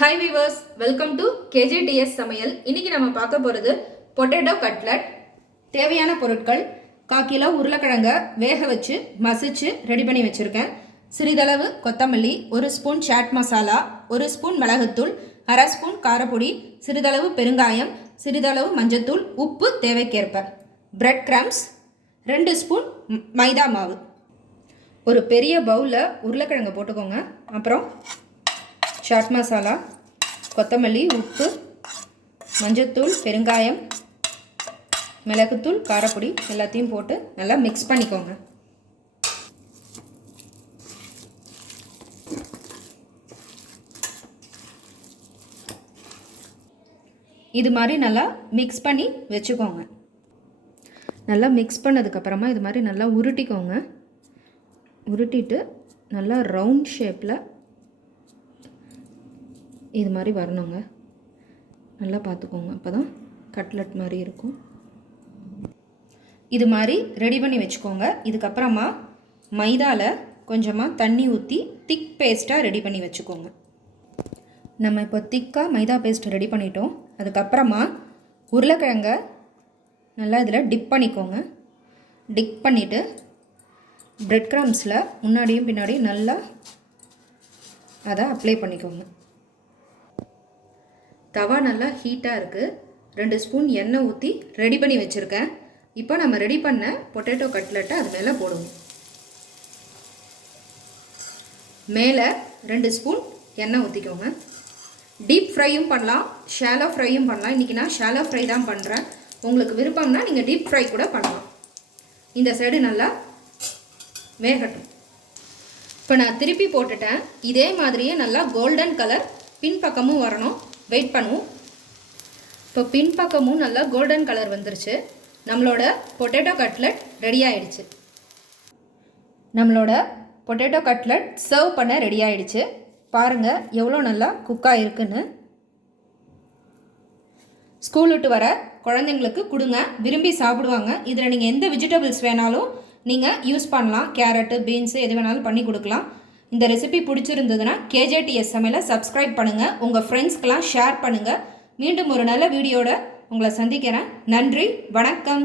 Hi viewers, welcome to KJTS Samayal. இன்னைக்கு நம்ம பார்க்க போறது பொட்டேட்டோ கட்லட். தேவையான பொருட்கள் 1/4 கிலோ உருளைக்கிழங்க வேக வச்சு மசிச்சு ரெடி பண்ணி வச்சிருக்கேன். சிறிதளவு கொத்தமல்லி, 1 ஸ்பூன் சாட் மசாலா, 1 ஸ்பூன் மிளகுத்தூள், 1/2 ஸ்பூன் காரப்பொடி, சிறிதளவு பெருங்காயம், சிறிதளவு மஞ்சத்தூள், உப்பு தேவைக்கேற்ப, பிரெட் கிரம்ஸ், 2 ஸ்பூன் மைதா மாவு. ஒரு பெரிய பவுலில் உருளைக்கிழங்கு போட்டுக்கோங்க. அப்புறம் சாட் மசாலா, கொத்தமல்லி, உப்பு, மஞ்சத்தூள், பெருங்காயம், மிளகுத்தூள், காரப்பொடி எல்லாத்தையும் போட்டு நல்லா மிக்ஸ் பண்ணிக்கோங்க. இது மாதிரி நல்லா மிக்ஸ் பண்ணி வச்சுக்கோங்க. நல்லா மிக்ஸ் பண்ணதுக்கப்புறமா இது மாதிரி நல்லா உருட்டிக்கோங்க. உருட்டிட்டு நல்லா ரவுண்ட் ஷேப்பில் இது மாதிரி வரணுங்க. நல்லா பார்த்துக்கோங்க, அப்போ தான் கட்லட் மாதிரி இருக்கும். இது மாதிரி ரெடி பண்ணி வச்சுக்கோங்க. இதுக்கப்புறமா மைதாவில் கொஞ்சமாக தண்ணி ஊற்றி திக் பேஸ்ட்டாக ரெடி பண்ணி வச்சுக்கோங்க. நம்ம இப்போ திக்காக மைதா பேஸ்ட் ரெடி பண்ணிட்டோம். அதுக்கப்புறமா உருளைக்கிழங்க நல்லா இதில் டிப் பண்ணிக்கோங்க. டிப் பண்ணிவிட்டு பிரெட் கிரம்ஸில் முன்னாடியும் பின்னாடியும் நல்லா அதை அப்ளை பண்ணிக்கோங்க. தவா நல்லா ஹீட்டாக இருக்குது. 2 ஸ்பூன் எண்ணெய் ஊற்றி ரெடி பண்ணி வச்சுருக்கேன். இப்போ நம்ம ரெடி பண்ண பொட்டேட்டோ கட்லெட்டை அது மேலே போடுவோம். மேலே 2 ஸ்பூன் எண்ணெய் ஊற்றிக்கோங்க. டீப் ஃப்ரையும் பண்ணலாம், ஷாலோ ஃப்ரையும் பண்ணலாம். இன்றைக்கி நான் ஷாலோ ஃப்ரை தான் பண்ணுறேன். உங்களுக்கு விருப்பம்னா நீங்கள் டீப் ஃப்ரை கூட பண்ணலாம். இந்த சைடு நல்லா வேகட்டும். இப்போ நான் திருப்பி போட்டுட்டேன். இதே மாதிரியே நல்லா கோல்டன் கலர் பின்பக்கமும் வரணும். வெயிட் பண்ணுவோம். இப்போ பின்பக்கமும் நல்லா கோல்டன் கலர் வந்துருச்சு. நம்மளோட பொட்டேட்டோ கட்லட் ரெடி ஆகிடுச்சு. நம்மளோட பொட்டேட்டோ கட்லட் சர்வ் பண்ண ரெடி ஆகிடுச்சு. பாருங்கள் எவ்வளோ நல்லா குக்காக இருக்குன்னு. ஸ்கூல் விட்டு வர குழந்தைங்களுக்கு கொடுங்க, விரும்பி சாப்பிடுவாங்க. இதில் நீங்கள் எந்த வெஜிடபிள்ஸ் வேணாலும் நீங்கள் யூஸ் பண்ணலாம். கேரட்டு, பீன்ஸு எது வேணாலும் பண்ணி கொடுக்கலாம். இந்த ரெசிபி பிடிச்சிருந்ததுன்னா KJTS சமையலை சப்ஸ்கிரைப் பண்ணுங்கள். உங்கள் ஃப்ரெண்ட்ஸ்க்கெலாம் ஷேர் பண்ணுங்கள். மீண்டும் ஒரு நல்ல வீடியோட உங்களை சந்திக்கிறேன். நன்றி, வணக்கம்.